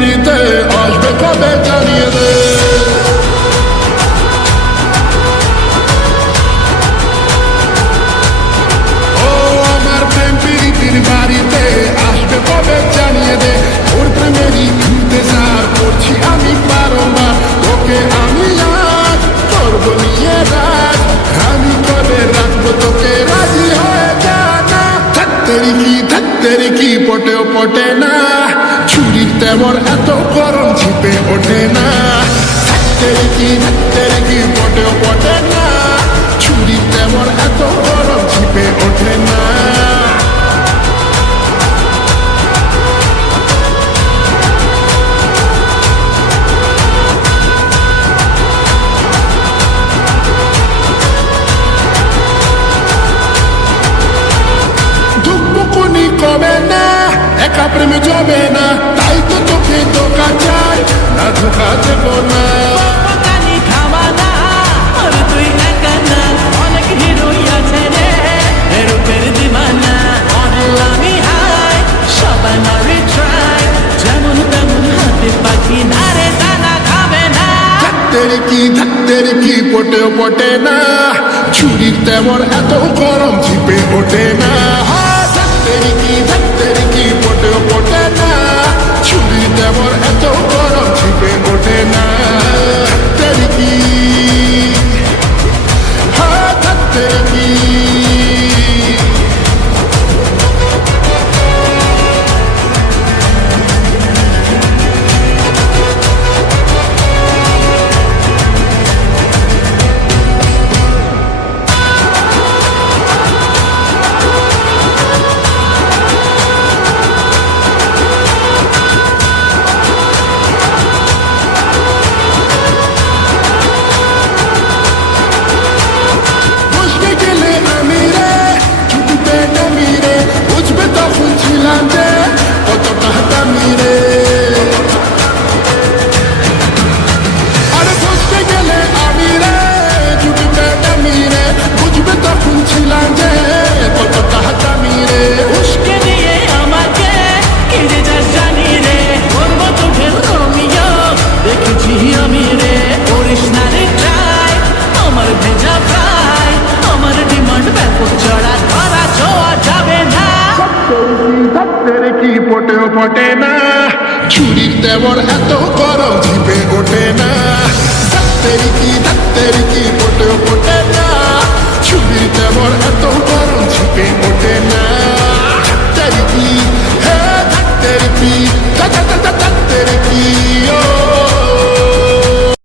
বাড়িতে আসবে কবে জানিয়ে দে। ও আমার প্রেম প্রীতির বাড়িতে আসবে কবে জানিয়ে দে। ওর প্রেমেরই ইন্তজার করছি আমি বারবার। তোকে আমি আজ করবো নিয়ে রাজ, আমি করে রাখবো তোকে রাজি হয়ে যা না। ধাত্তেরি কি পটেও পটে না, ছুরির তেমন এত গরম ছিপে ওঠে না। ধাত্তেরি কি পটেও পটে না, ছুরির তেমন এত গরম ছিপে ওঠে না। দুঃখনি কবে না, একা প্রেমে জবে না, তাই তো তোকে ধোকা চাই না, ধোকা দেব না। ধাত্তেরি কি পটেও পটে না, ছুরির তেমন এত গরম ছিপে ওঠে না। ধাত্তেরি কি পটেও পটে না, ছুরির তেমন এত গরম ছিপে ওঠে না। ধাত্তেরি কি কি পটেও পটে না, ছুরির তেমন এত গরম ছিপে ওঠে না। ধাত্তেরি কি পটেও পটে না, ছুরির তেমন এত গরম ছিপে ওঠে না।